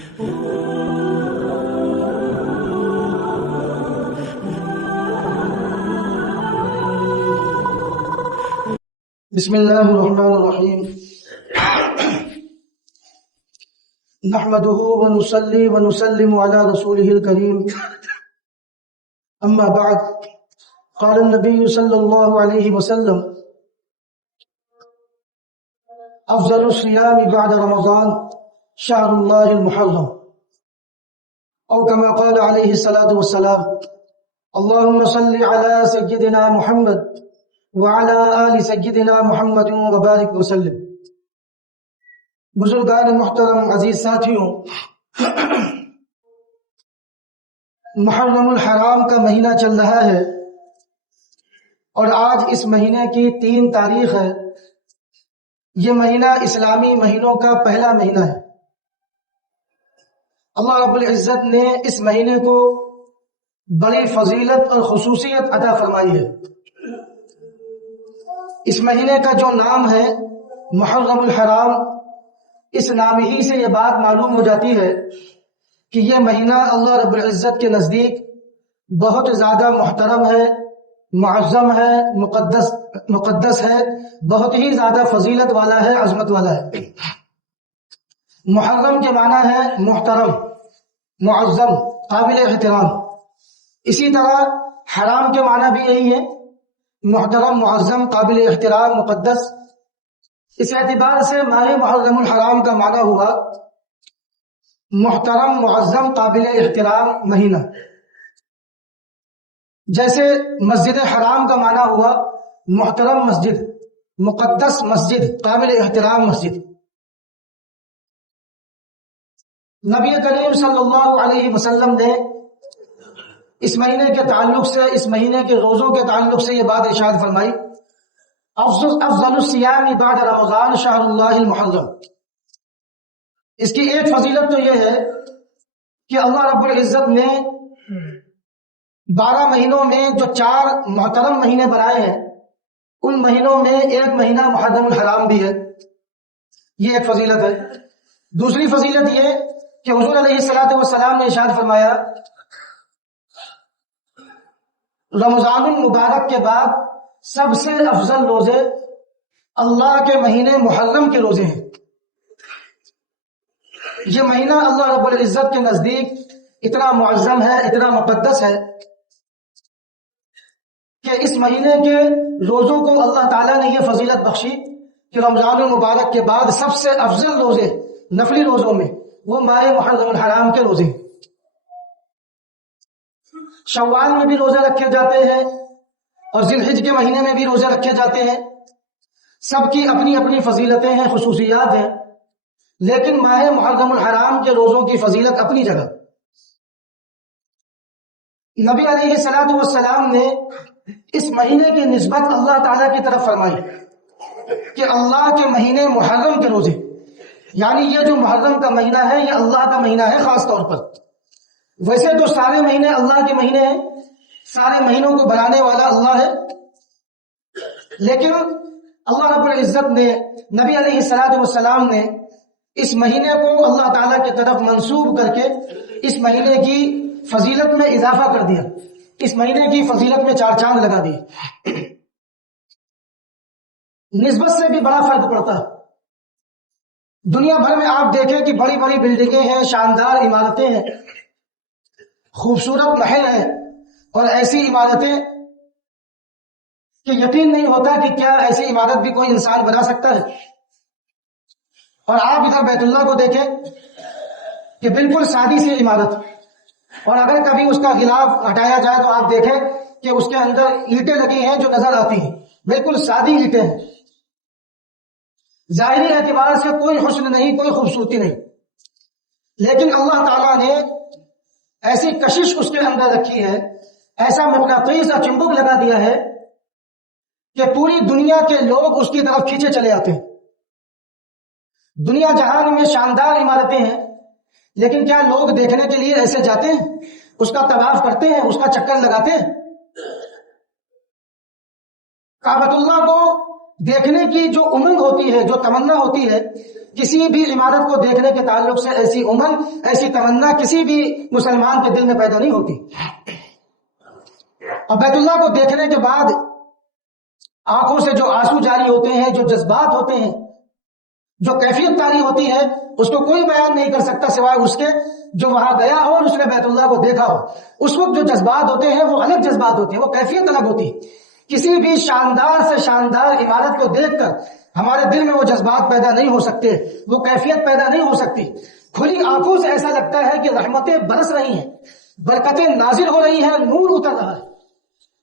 بسم اللہ الرحمن الرحیم نحمده ونصلي ونسلم على رسوله الكريم اما بعد قال النبي صلى الله عليه وسلم افضل الصيام بعد رمضان شهر الله المحرم او كما قال عليه الصلاة والسلام اللهم صل على سيدنا محمد وعلى آل سيدنا محمد وبارك وسلم۔ بزرگان محترم، عزیز ساتھیوں، محرم الحرام کا مہینہ چل رہا ہے اور آج اس مہینے کی 3 تاریخ ہے۔ یہ مہینہ اسلامی مہینوں کا پہلا مہینہ ہے۔ اللہ رب العزت نے اس مہینے کو بڑی فضیلت اور خصوصیت عطا فرمائی ہے۔ اس مہینے کا جو نام ہے محرم الحرام، اس نام ہی سے یہ بات معلوم ہو جاتی ہے کہ یہ مہینہ اللہ رب العزت کے نزدیک بہت زیادہ محترم ہے، معظم ہے، مقدس ہے، بہت ہی زیادہ فضیلت والا ہے، عظمت والا ہے۔ محرم کے معنی ہے محترم، معظم، قابل احترام۔ اسی طرح حرام کے معنی بھی یہی ہے، محترم، معظم، قابل احترام، مقدس۔ اس اعتبار سے ماہ محرم الحرام کا معنی ہوا محترم، معظم، قابل احترام مہینہ۔ جیسے مسجد حرام کا معنی ہوا محترم مسجد، مقدس مسجد، قابل احترام مسجد۔ نبی کریم صلی اللہ علیہ وسلم نے اس مہینے کے تعلق سے، اس مہینے کے روزوں کے تعلق سے یہ بات ارشاد فرمائی، افضل الصیام بعد رمضان شہر اللہ المحرم۔ اس کی ایک فضیلت تو یہ ہے کہ اللہ رب العزت نے 12 مہینوں میں جو 4 محترم مہینے بنائے ہیں، ان مہینوں میں ایک مہینہ محرم الحرام بھی ہے۔ یہ ایک فضیلت ہے۔ دوسری فضیلت یہ کہ حضور علیہ السلام نے ارشاد فرمایا رمضان المبارک کے بعد سب سے افضل روزے اللہ کے مہینے محرم کے روزے ہیں۔ یہ مہینہ اللہ رب العزت کے نزدیک اتنا معظم ہے، اتنا مقدس ہے کہ اس مہینے کے روزوں کو اللہ تعالیٰ نے یہ فضیلت بخشی کہ رمضان المبارک کے بعد سب سے افضل روزے نفلی روزوں میں وہ ماہ محرم الحرام کے روزے ہیں۔ شوال میں بھی روزے رکھے جاتے ہیں اور ذی الحج کے مہینے میں بھی روزے رکھے جاتے ہیں۔ سب کی اپنی اپنی فضیلتیں ہیں، خصوصیات ہیں، لیکن ماہ محرم الحرام کے روزوں کی فضیلت اپنی جگہ۔ نبی علیہ السلام نے اس مہینے کی نسبت اللہ تعالیٰ کی طرف فرمائی کہ اللہ کے مہینے محرم کے روزے، یعنی یہ جو محرم کا مہینہ ہے یہ اللہ کا مہینہ ہے خاص طور پر۔ ویسے تو سارے مہینے اللہ کے مہینے ہیں، سارے مہینوں کو بنانے والا اللہ ہے، لیکن اللہ رب العزت نے، نبی علیہ السلام نے اس مہینے کو اللہ تعالیٰ کی طرف منسوب کر کے اس مہینے کی فضیلت میں اضافہ کر دیا، اس مہینے کی فضیلت میں 4 چاند لگا دیے۔ نسبت سے بھی بڑا فرق پڑتا ہے۔ دنیا بھر میں آپ دیکھیں کہ بڑی بڑی بلڈنگیں ہیں، شاندار عمارتیں ہیں، خوبصورت محل ہیں اور ایسی عمارتیں کہ یقین نہیں ہوتا کہ کیا ایسی عمارت بھی کوئی انسان بنا سکتا ہے۔ اور آپ ادھر بیت اللہ کو دیکھیں کہ بالکل سادی سی عمارت، اور اگر کبھی اس کا غلاف ہٹایا جائے تو آپ دیکھیں کہ اس کے اندر اینٹیں لگی ہیں جو نظر آتی ہیں، بالکل سادی اینٹیں ہیں، ظاہری اعتبار سے کوئی حسن نہیں، کوئی خوبصورتی نہیں، لیکن اللہ تعالیٰ نے ایسی کشش اس کے اندر رکھی ہے، ایسا مقناطیس اور چمبک لگا دیا ہے کہ پوری دنیا کے لوگ اس کی طرف کھینچے چلے آتے ہیں۔ دنیا جہان میں شاندار عمارتیں ہیں، لیکن کیا لوگ دیکھنے کے لیے ایسے جاتے ہیں، اس کا طواف کرتے ہیں، اس کا چکر لگاتے ہیں؟ کعبۃ اللہ کو دیکھنے کی جو امنگ ہوتی ہے، جو تمنا ہوتی ہے، کسی بھی عمارت کو دیکھنے کے تعلق سے ایسی امنگ، ایسی تمنا کسی بھی مسلمان کے دل میں پیدا نہیں ہوتی. اور بیت اللہ کو دیکھنے کے بعد آنکھوں سے جو آنسو جاری ہوتے ہیں، جو جذبات ہوتے ہیں، جو کیفیت طاری ہوتی ہے، اس کو کوئی بیان نہیں کر سکتا سوائے اس کے جو وہاں گیا ہو اور اس نے بیت اللہ کو دیکھا ہو. اس وقت جو جذبات ہوتے ہیں وہ الگ جذبات ہوتے ہیں، وہ کیفیت الگ ہوتی ہے. کسی بھی شاندار سے شاندار عمارت کو دیکھ کر ہمارے دل میں وہ جذبات پیدا نہیں ہو سکتے، وہ کیفیت پیدا نہیں ہو سکتی. کھلی آنکھوں سے ایسا لگتا ہے کہ رحمتیں برس رہی ہیں، برکتیں نازل ہو رہی ہیں، نور اتر رہا ہے.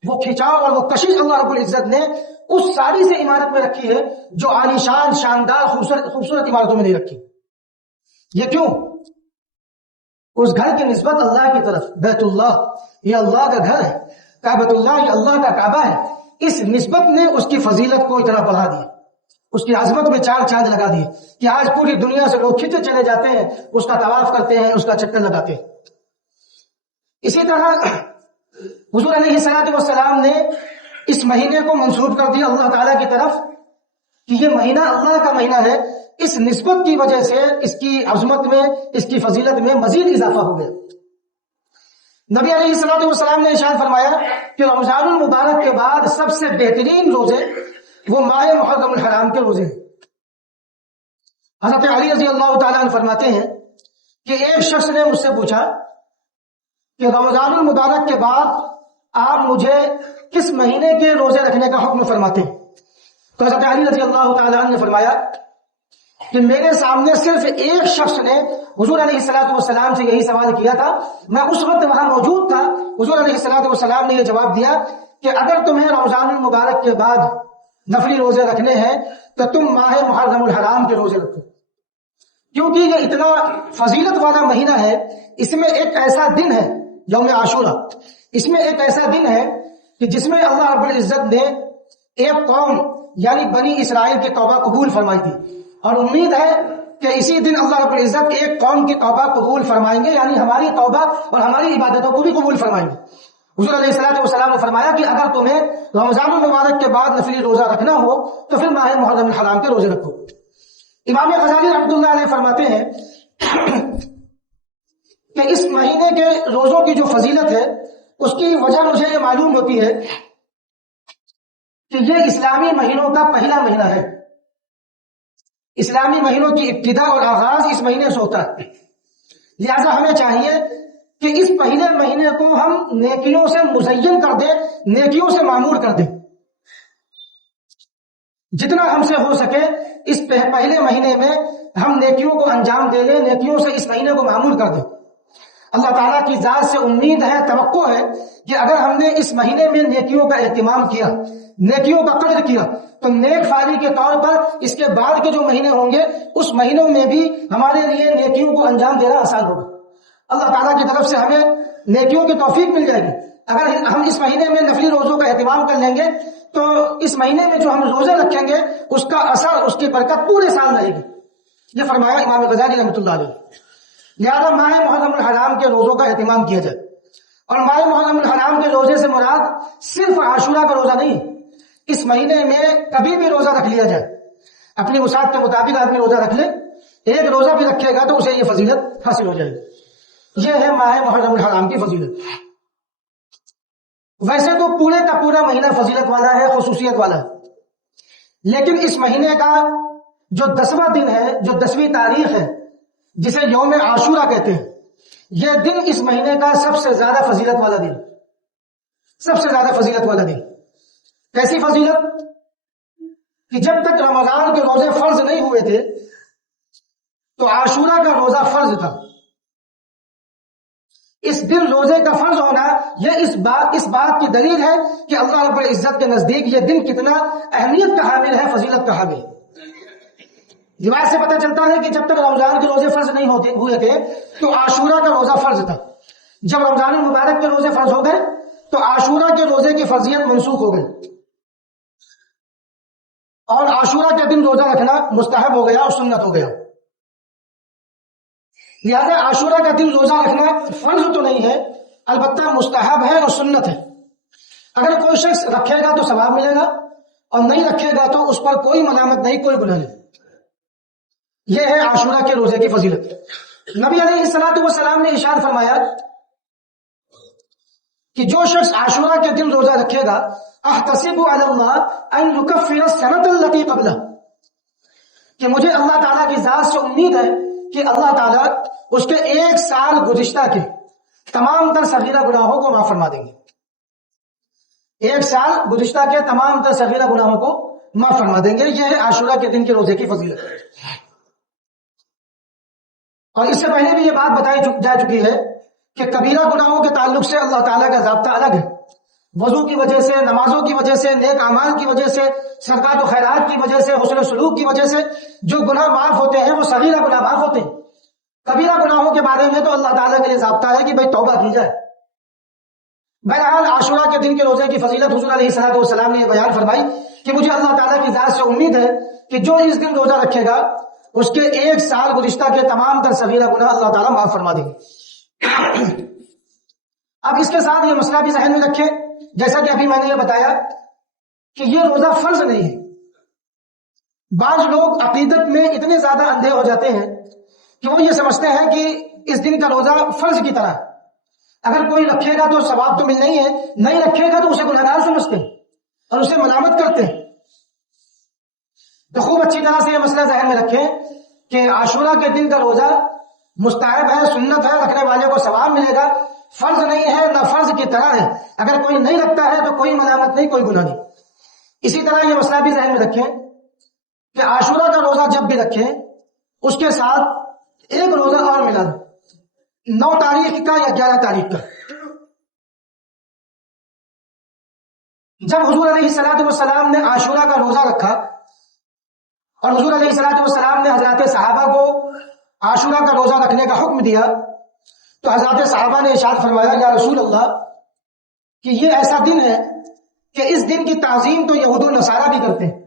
وہ کھچاؤ اور وہ کشش اللہ رب العزت نے اس ساری سے عمارت میں رکھی ہے جو عالیشان شاندار خوبصورت عمارتوں میں نہیں رکھی. یہ کیوں؟ اس گھر کی نسبت اللہ کی طرف. بیت اللہ یہ اللہ کا گھر ہے، کعبۃ اللہ یہ اللہ کا کعبہ ہے. اس نسبت نے اس کی فضیلت کو اتنا بڑھا دیا، اس کی عظمت میں چار چاند لگا دیے کہ آج پوری دنیا سے لوگ کھنچے چلے جاتے ہیں، اس کا طواف کرتے ہیں، اس کا چکر لگاتے ہیں. اسی طرح حضور علیہ الصلوۃ والسلام نے اس مہینے کو منسوب کر دیا اللہ تعالیٰ کی طرف کہ یہ مہینہ اللہ کا مہینہ ہے. اس نسبت کی وجہ سے اس کی عظمت میں، اس کی فضیلت میں مزید اضافہ ہو گیا. نبی علیہ الصلوۃ والسلام نے ارشاد فرمایا کہ رمضان المبارک کے بعد سب سے بہترین روزے وہ ماہ محرم الحرام کے روزے ہیں. حضرت علی رضی اللہ تعالیٰ عنہ فرماتے ہیں کہ ایک شخص نے مجھ سے پوچھا کہ رمضان المبارک کے بعد آپ مجھے کس مہینے کے روزے رکھنے کا حکم فرماتے ہیں؟ تو حضرت علی رضی اللہ تعالیٰ عنہ نے فرمایا کہ میرے سامنے صرف ایک شخص نے حضور علیہ الصلوۃ والسلام سے یہی سوال کیا تھا، میں اس وقت وہاں موجود تھا. حضور علیہ الصلوۃ والسلام نے یہ جواب دیا کہ اگر تمہیں رمضان المبارک کے بعد نفلی روزے رکھنے ہیں تو تم ماہ محرم الحرام کے روزے رکھو، کیونکہ یہ اتنا فضیلت والا مہینہ ہے. اس میں ایک ایسا دن ہے یوم عاشورہ، اس میں ایک ایسا دن ہے کہ جس میں اللہ رب العزت نے ایک قوم یعنی بنی اسرائیل کی توبہ قبول فرمائی تھی، اور امید ہے کہ اسی دن اللہ رب العزت ایک قوم کی توبہ قبول فرمائیں گے، یعنی ہماری توبہ اور ہماری عبادتوں کو بھی قبول فرمائیں گے. حضور علیہ الصلوۃ والسلام نے فرمایا کہ اگر تمہیں رمضان المبارک کے بعد نفلی روزہ رکھنا ہو تو پھر ماہ محرم الحرام کے روزے رکھو. امام غزالی رحمۃ اللہ علیہ فرماتے ہیں کہ اس مہینے کے روزوں کی جو فضیلت ہے اس کی وجہ مجھے یہ معلوم ہوتی ہے کہ یہ اسلامی مہینوں کا پہلا مہینہ ہے. اسلامی مہینوں کی ابتدا اور آغاز اس مہینے سے ہوتا ہے، لہذا ہمیں چاہیے کہ اس پہلے مہینے کو ہم نیکیوں سے مزین کر دیں، نیکیوں سے معمور کر دیں. جتنا ہم سے ہو سکے اس پہلے مہینے میں ہم نیکیوں کو انجام دے لیں، نیکیوں سے اس مہینے کو معمول کر دیں. اللہ تعالیٰ کی ذات سے امید ہے، توقع ہے کہ اگر ہم نے اس مہینے میں نیکیوں کا اہتمام کیا، نیکیوں کا قدر کیا، تو نیک فعلی کے طور پر اس کے بعد کے جو مہینے ہوں گے اس مہینوں میں بھی ہمارے لیے نیکیوں کو انجام دینا آسان ہوگا. اللہ تعالیٰ کی طرف سے ہمیں نیکیوں کی توفیق مل جائے گی. اگر ہم اس مہینے میں نفلی روزوں کا اہتمام کر لیں گے تو اس مہینے میں جو ہم روزے رکھیں گے اس کا اثر، اس کی برکت پورے سال رہے گی. یہ فرمایا امام غزالی رحمۃ اللہ علیہ. لہذا ماہ محرم الحرام کے روزوں کا اہتمام کیا جائے. اور ماہ محرم الحرام کے روزے سے مراد صرف عاشورہ کا روزہ نہیں، اس مہینے میں کبھی بھی روزہ رکھ لیا جائے. اپنی وسعت کے مطابق آدمی روزہ رکھ لے، ایک روزہ بھی رکھے گا تو اسے یہ فضیلت حاصل ہو جائے گی. یہ ہے ماہ محرم الحرام کی فضیلت. ویسے تو پورے کا پورا مہینہ فضیلت والا ہے، خصوصیت والا ہے، لیکن اس مہینے کا جو 10واں دن ہے، جو 10ویں تاریخ ہے، جسے یوم عاشورہ کہتے ہیں، یہ دن اس مہینے کا سب سے زیادہ فضیلت والا دن، سب سے زیادہ فضیلت والا دن. کیسی فضیلت؟ کہ جب تک رمضان کے روزے فرض نہیں ہوئے تھے تو عاشورہ کا روزہ فرض تھا. اس دن روزے کا فرض ہونا یہ اس بات کی دلیل ہے کہ اللہ رب العزت کے نزدیک یہ دن کتنا اہمیت کا حامل ہے، فضیلت کا حامل. روایت سے پتہ چلتا ہے کہ جب تک رمضان کے روزے فرض نہیں ہوئے تھے تو عاشورہ کا روزہ فرض تھا. جب رمضان المبارک کے روزے فرض ہو گئے تو عاشورہ کے روزے کی فرضیت منسوخ ہو گئی اور عاشورہ کے دن روزہ رکھنا مستحب ہو گیا اور سنت ہو گیا. لہذا عاشورہ کا دن روزہ رکھنا فرض تو نہیں ہے، البتہ مستحب ہے اور سنت ہے. اگر کوئی شخص رکھے گا تو ثواب ملے گا اور نہیں رکھے گا تو اس پر کوئی ملامت نہیں، کوئی گناہ نہیں۔ یہ ہے عاشورہ کے روزے کی فضیلت۔ نبی علیہ الصلوۃ والسلام نے ارشاد فرمایا کہ جو شخص عاشورہ کے دن روزہ رکھے گا، احتسب علی اللہ ان یکفر السنۃ التي قبلہ، کہ مجھے اللہ تعالیٰ کی ذات سے امید ہے کہ اللہ تعالیٰ اس کے ایک سال گزشتہ کے تمام تر صغیرہ گناہوں کو معاف فرما دیں گے۔ ایک سال گزشتہ کے تمام تر صغیرہ گناہوں کو معاف فرما دیں گے۔ یہ ہے عاشورہ کے دن کے روزے کی فضیلت۔ اور اس سے پہلے بھی یہ بات بتائی جا چکی ہے کہ کبیرہ گناہوں کے تعلق سے اللہ تعالیٰ کا ضابطہ الگ ہے۔ وضو کی وجہ سے، نمازوں کی وجہ سے، نیک اعمال کی وجہ سے، صدقات و خیرات کی وجہ سے، حسن سلوک کی وجہ سے جو گناہ معاف ہوتے ہیں وہ صغیرہ گناہ معاف ہوتے ہیں۔ کبیرہ گناہوں کے بارے میں تو اللہ تعالیٰ کے لیے ضابطہ ہے کہ بھائی توبہ کی جائے۔ بہرحال عاشورہ کے دن کے روزے کی فضیلت حضور علیہ الصلوۃ والسلام نے یہ بیان فرمائی کہ مجھے اللہ تعالیٰ کی ذات سے امید ہے کہ جو اس دن روزہ رکھے گا اس کے ایک سال گزشتہ کے تمام تر صغیرہ گناہ اللہ تعالیٰ معاف فرما دیں گے۔ اب اس کے ساتھ یہ مسئلہ بھی ذہن میں رکھیں، جیسا کہ ابھی میں نے یہ بتایا کہ یہ روزہ فرض نہیں ہے۔ بعض لوگ عقیدت میں اتنے زیادہ اندھے ہو جاتے ہیں کہ وہ یہ سمجھتے ہیں کہ اس دن کا روزہ فرض کی طرح ہے، اگر کوئی رکھے گا تو ثواب تو ملنا ہی ہے، نہیں رکھے گا تو اسے گنہگار سمجھتے ہیں اور اسے ملامت کرتے ہیں۔ تو خوب اچھی طرح سے یہ مسئلہ ذہن میں رکھیں کہ عاشورہ کے دن کا روزہ مستحب ہے، سنت ہے، رکھنے والے کو ثواب ملے گا، فرض نہیں ہے، نہ فرض کی طرح ہے۔ اگر کوئی نہیں رکھتا ہے تو کوئی ملامت نہیں، کوئی گناہ نہیں۔ اسی طرح یہ مسئلہ بھی ذہن میں رکھیں کہ عاشورہ کا روزہ جب بھی رکھیں اس کے ساتھ ایک روزہ اور ملا دیں، 9 تاریخ کا یا 11 تاریخ کا۔ جب حضور علیہ الصلوۃ والسلام نے عاشورہ کا روزہ رکھا اور حضور علیہ الصلوۃ والسلام نے حضرات صحابہ کو عاشورہ کا روزہ رکھنے کا حکم دیا تو حضرات صحابہ نے ارشاد فرمایا یا رسول اللہ کہ یہ ایسا دن ہے کہ اس دن کی تعظیم تو یہود و نصارہ بھی کرتے ہیں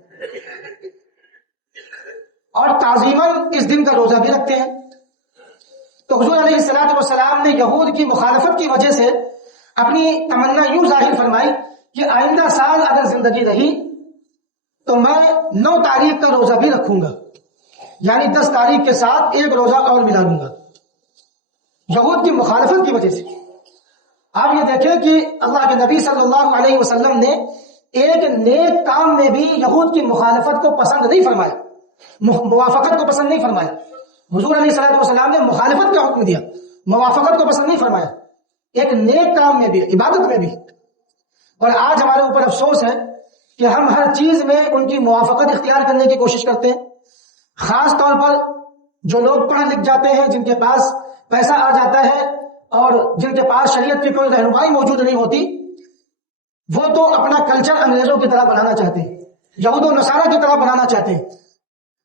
اور تعظیماً اس دن کا روزہ بھی رکھتے ہیں۔ تو حضور علیہ الصلوۃ والسلام نے یہود کی مخالفت کی وجہ سے اپنی تمنا یوں ظاہر فرمائی کہ آئندہ سال اگر زندگی رہی تو میں 9 تاریخ کا روزہ بھی رکھوں گا، یعنی 10 تاریخ کے ساتھ ایک روزہ اور ملا لوں گا، یہود کی مخالفت کی وجہ سے۔ آپ یہ دیکھیں کہ اللہ کے نبی صلی اللہ علیہ وسلم نے ایک نیک کام میں بھی یہود کی مخالفت کو پسند نہیں فرمایا، موافقت کو پسند نہیں فرمایا۔ حضور علیہ الصلوۃ والسلام نے مخالفت کا حکم دیا، موافقت کو پسند نہیں فرمایا، ایک نیک کام میں بھی، عبادت میں بھی۔ اور آج ہمارے اوپر افسوس ہے کہ ہم ہر چیز میں ان کی موافقت اختیار کرنے کی کوشش کرتے ہیں، خاص طور پر جو لوگ پڑھ لکھ جاتے ہیں، جن کے پاس پیسہ آ جاتا ہے اور جن کے پاس شریعت کی کوئی رہنمائی موجود نہیں ہوتی، وہ تو اپنا کلچر انگریزوں کی طرح بنانا چاہتے ہیں، یہود و نصارہ کی طرح بنانا چاہتے ہیں۔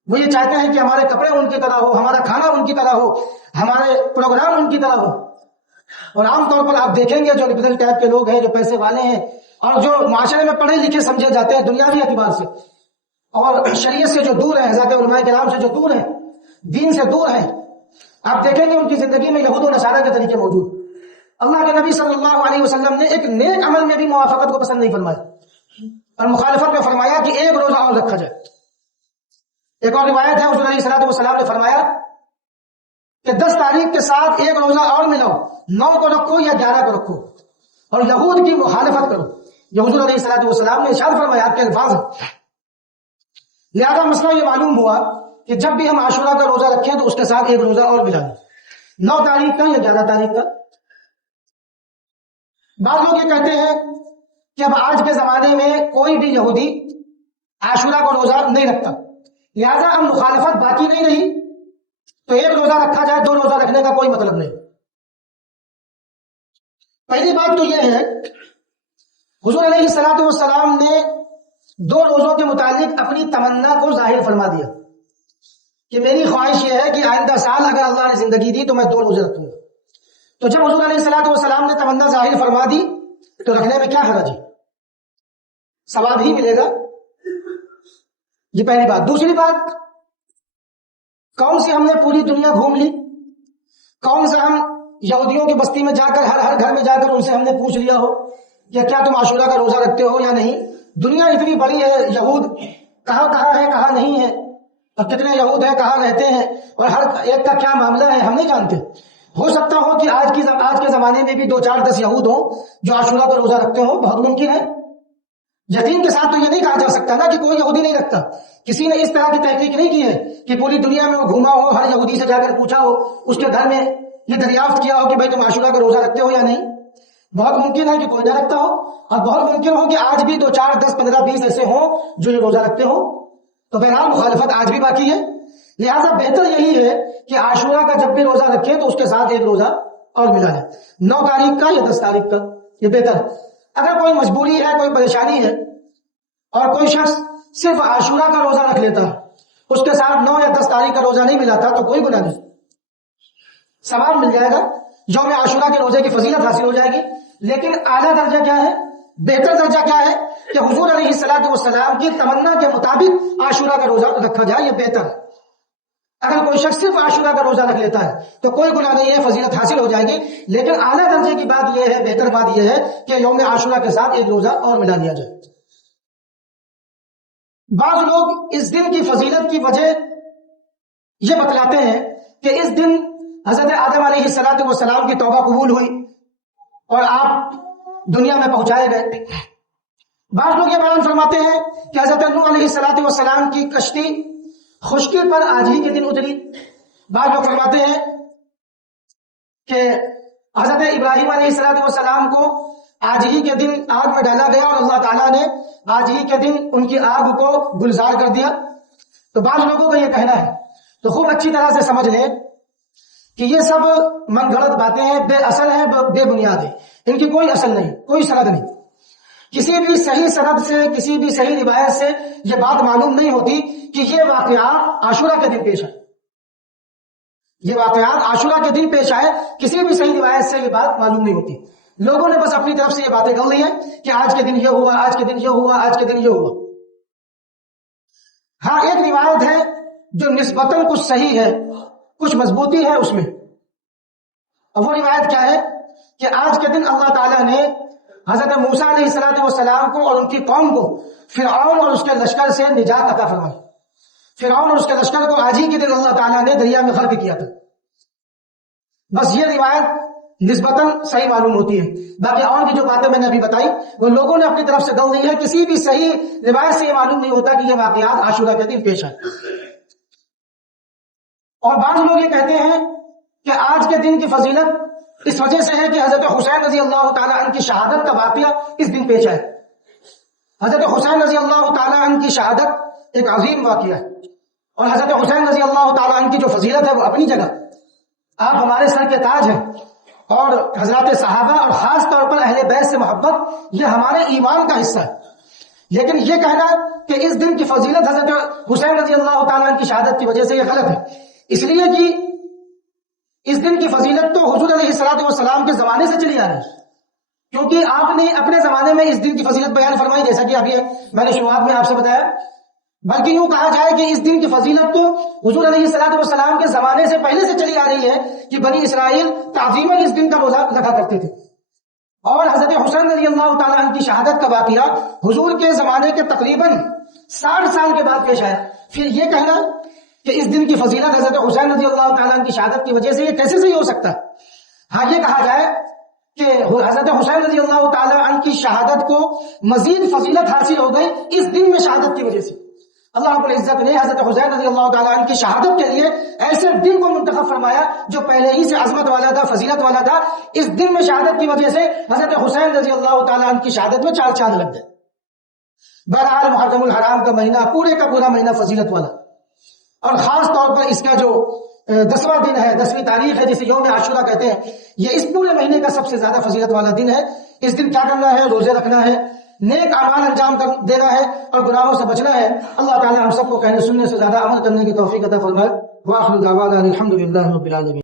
وہ یہ چاہتے ہیں کہ ہمارے کپڑے ان کی طرح ہو، ہمارا کھانا ان کی طرح ہو، ہمارے پروگرام ان کی طرح ہو۔ اور عام طور پر آپ دیکھیں گے جو لبرل ٹائپ کے لوگ ہیں، جو پیسے والے ہیں اور جو معاشرے میں پڑھے لکھے سمجھے جاتے ہیں دنیاوی اعتبار سے اور شریعت سے جو دور ہیں، حضرات علماء کرام سے جو دور ہیں، دین سے دور ہیں، آپ دیکھیں گے ان کی زندگی میں یہود و نصارہ کے طریقے موجود۔ اللہ کے نبی صلی اللہ علیہ وسلم نے ایک نیک عمل میں بھی موافقت کو پسند نہیں فرمایا اور مخالفت میں فرمایا کہ ایک روزہ اور رکھا جائے۔ ایک اور روایت ہے، حضور علیہ الصلوۃ والسلام نے فرمایا کہ 10 تاریخ کے ساتھ ایک روزہ اور ملاؤ، 9 کو رکھو یا 11 کو رکھو اور یہود کی مخالفت کرو۔ یہ حضور علیہ الصلوۃ والسلام نے ارشاد فرمایا، آپ کے الفاظ ہیں۔ لہذا مسئلہ یہ معلوم ہوا کہ جب بھی ہم عاشورہ کا روزہ رکھیں تو اس کے ساتھ ایک روزہ اور ملا دیں، 9 تاریخ کا یا 11 تاریخ کا۔ بعض لوگ یہ کہتے ہیں کہ اب آج کے زمانے میں کوئی بھی یہودی عاشورہ کو روزہ نہیں رکھتا، لہذا اب مخالفت باقی نہیں رہی تو ایک روزہ رکھا جائے، 2 روزہ رکھنے کا کوئی مطلب نہیں۔ پہلی بات تو یہ ہے، حضور علیہ الصلوۃ والسلام نے 2 روزوں کے متعلق اپنی تمنا کو ظاہر فرما دیا کہ میری خواہش یہ ہے کہ آئندہ سال اگر اللہ نے زندگی دی تو میں 2 روزے رکھوں گا۔ تو جب حضور علیہ الصلوۃ والسلام نے تمنا ظاہر فرما دی تو رکھنے میں کیا حرج ہے، ثواب ہی ملے گا۔ یہ پہلی بات۔ دوسری بات، کون سی ہم نے پوری دنیا گھوم لی، کون سا ہم یہودیوں کی بستی میں جا کر ہر گھر میں جا کر ان سے ہم نے پوچھ لیا ہو کہ کیا تم عاشورہ کا روزہ رکھتے ہو یا نہیں، دنیا اتنی بڑی ہے، یہود کہاں کہاں ہے کہاں نہیں ہے، اور کتنے یہود ہیں کہاں رہتے ہیں، اور ہر ایک کا کیا معاملہ ہے ہم نہیں جانتے۔ ہو سکتا ہو کہ آج کے زمانے میں بھی 2 4 10 یہود ہوں جو عاشورہ کا روزہ رکھتے ہوں، بہت ممکن ہے۔ یقین کے ساتھ تو یہ نہیں کہا جا سکتا نا کہ کوئی یہودی نہیں رکھتا۔ کسی نے اس طرح کی تحقیق نہیں کی ہے کہ پوری دنیا میں وہ گھوما ہو، ہر یہودی سے جا کر پوچھا ہو، اس کے گھر میں یہ دریافت کیا ہو کہ بھائی تم عاشورہ کا روزہ رکھتے ہو یا نہیں۔ بہت ممکن ہے کہ کوئی نہ رکھتا ہو، اور بہت ممکن ہو کہ آج بھی 2 4 10 15 20 ایسے ہوں جو یہ روزہ رکھتے ہوں۔ تو بہرحال مخالفت آج بھی باقی ہے، لہٰذا بہتر یہی ہے کہ عاشورہ کا جب بھی روزہ رکھے تو اس کے ساتھ ایک روزہ اور ملا لے، 9 تاریخ کا یا 10 تاریخ کا، یہ بہتر ہے۔ اگر کوئی مجبوری ہے، کوئی پریشانی ہے، اور کوئی شخص صرف عاشورہ کا روزہ رکھ لیتا ہے، اس کے ساتھ 9 یا 10 تاریخ کا روزہ نہیں ملاتا، تو کوئی گناہ نہیں، ثواب مل جائے گا، یوم عاشورہ کے روزے کی فضیلت حاصل ہو جائے گی۔ لیکن اعلیٰ درجہ کیا ہے، بہتر درجہ کیا ہے کہ حضور علیہ الصلوۃ والسلام کی تمنا کے مطابق عاشورہ کا روزہ رکھا جائے، یہ بہتر ہے۔ اگر کوئی شخص صرف عاشورہ کا روزہ رکھ لیتا ہے تو کوئی گناہ نہیں ہے، فضیلت حاصل ہو جائے گی۔ لیکن اعلیٰ درجے کی بات یہ ہے، بہتر بات یہ ہے کہ یوم عاشورہ کے ساتھ ایک روزہ اور ملا لیا جائے۔ بعض لوگ اس دن کی فضیلت کی وجہ یہ بتلاتے ہیں کہ اس دن حضرت آدم علیہ السلام کی توبہ قبول ہوئی اور آپ دنیا میں پہنچائے گئے۔ بعض لوگ یہ بیان فرماتے ہیں کہ حضرت نوح علیہ السلام کی کشتی خشکی پر آج ہی کے دن اتری۔ بعض لوگ فرماتے ہیں کہ حضرت ابراہیم علیہ السلام کو آج ہی کے دن آگ میں ڈالا گیا اور اللہ تعالیٰ نے آج ہی کے دن ان کی آگ کو گلزار کر دیا۔ تو بعض لوگوں کا یہ کہنا ہے، تو خوب اچھی طرح سے سمجھ لیں کہ یہ سب من گھڑت باتیں ہیں، بے اصل ہیں، بے بنیاد ہیں، ان کی کوئی اصل نہیں، کوئی سند نہیں۔ کسی بھی صحیح سند سے، کسی بھی صحیح روایت سے یہ بات معلوم نہیں ہوتی کہ یہ واقعات عاشورہ کے دن پیش آئے، یہ واقعات عاشورہ کے دن پیش آئے، کسی بھی صحیح روایت سے یہ بات معلوم نہیں ہوتی۔ لوگوں نے بس اپنی طرف سے یہ باتیں کر لی ہیں کہ آج کے دن یہ ہوا، آج کے دن یہ ہوا، آج کے دن یہ ہوا۔ ہاں ایک روایت ہے جو نسبتاً کچھ صحیح ہے، کچھ مضبوطی ہے اس میں، اور وہ روایت کیا ہے کہ آج کے دن اللہ تعالیٰ نے حضرت موسیٰ علیہ السلام کو اور ان کی قوم کو فرعون اور اس کے لشکر سے نجات عطا فرمائی۔ فرعون اور اس کے لشکر کو آج ہی کے دن اللہ تعالیٰ نے دریا میں غرق کیا تھا۔ بس یہ روایت نسبتاً صحیح معلوم ہوتی ہے، باقی اور بھی جو باتیں میں نے ابھی بتائی وہ لوگوں نے اپنی طرف سے گل دی ہے، کسی بھی صحیح روایت سے یہ معلوم نہیں ہوتا کہ یہ واقعات عاشورہ کے دن پیش آئے۔ اور بعض لوگ یہ کہتے ہیں کہ آج کے دن کی فضیلت اس وجہ سے ہے کہ حضرت حسین رضی اللہ تعالیٰ عنہ کی شہادت کا واقعہ اس دن پیش آئے۔ حضرت حسین رضی اللہ تعالیٰ عنہ کی شہادت ایک عظیم واقعہ ہے، اور حضرت حسین رضی اللہ تعالیٰ عنہ کی جو فضیلت ہے وہ اپنی جگہ، آپ ہمارے سر کے تاج ہیں، اور حضرات صحابہ اور خاص طور پر اہل بیت سے محبت یہ ہمارے ایمان کا حصہ ہے۔ لیکن یہ کہنا کہ اس دن کی فضیلت حضرت حسین رضی اللہ تعالیٰ عنہ کی شہادت کی وجہ سے یہ غلط ہے، اس لیے کہ اس دن کی فضیلت تو حضور علیہ السلام کے زمانے سے چلی آ رہی ہے، کیونکہ آپ نے اپنے زمانے میں اس دن کی فضیلت بیان فرمائی، جیسا کہ ابھی میں نے شروعات میں آپ سے بتایا۔ بلکہ یوں کہا جائے کہ اس دن کی فضیلت تو حضور علیہ السلام کے زمانے سے پہلے سے چلی آ رہی ہے کہ بنی اسرائیل تعظیماً اس دن کا روزہ رکھا کرتے تھے، اور حضرت حسین رضی اللہ تعالیٰ عنہ کی شہادت کا واقعہ حضور کے زمانے کے تقریباً 60 سال کے بعد پیش آیا۔ پھر یہ کہنا کہ اس دن کی فضیلت حضرت حسین رضی اللہ تعالیٰ عنہ کی شہادت کی وجہ سے یہ کیسے صحیح ہو سکتا ہے؟ ہاں یہ کہا جائے کہ حضرت حسین رضی اللہ تعالیٰ عنہ کی شہادت کو مزید فضیلت حاصل ہو گئی اس دن میں شہادت کی وجہ سے۔ اللہ رب العزت نے حضرت حسین رضی اللہ تعالیٰ عنہ کی شہادت کے لیے ایسے دن کو منتخب فرمایا جو پہلے ہی سے عظمت والا تھا، فضیلت والا تھا۔ اس دن میں شہادت کی وجہ سے حضرت حسین رضی اللہ تعالیٰ عنہ کی شہادت میں 4 چاند لگ گئے۔ بہرحال محرم الحرام کا مہینہ پورے کا پورا مہینہ فضیلت والا، اور خاص طور پر اس کا جو 10واں دن ہے، 10ویں تاریخ ہے جسے یوم عاشورہ کہتے ہیں، یہ اس پورے مہینے کا سب سے زیادہ فضیلت والا دن ہے۔ اس دن کیا کرنا ہے؟ روزے رکھنا ہے، نیک اعمال انجام دینا ہے، اور گناہوں سے بچنا ہے۔ اللہ تعالی ہم سب کو کہنے سننے سے زیادہ عمل کرنے کی توفیق عطا فرمائے۔ وآخر دعوانا الحمد للہ رب العالمین۔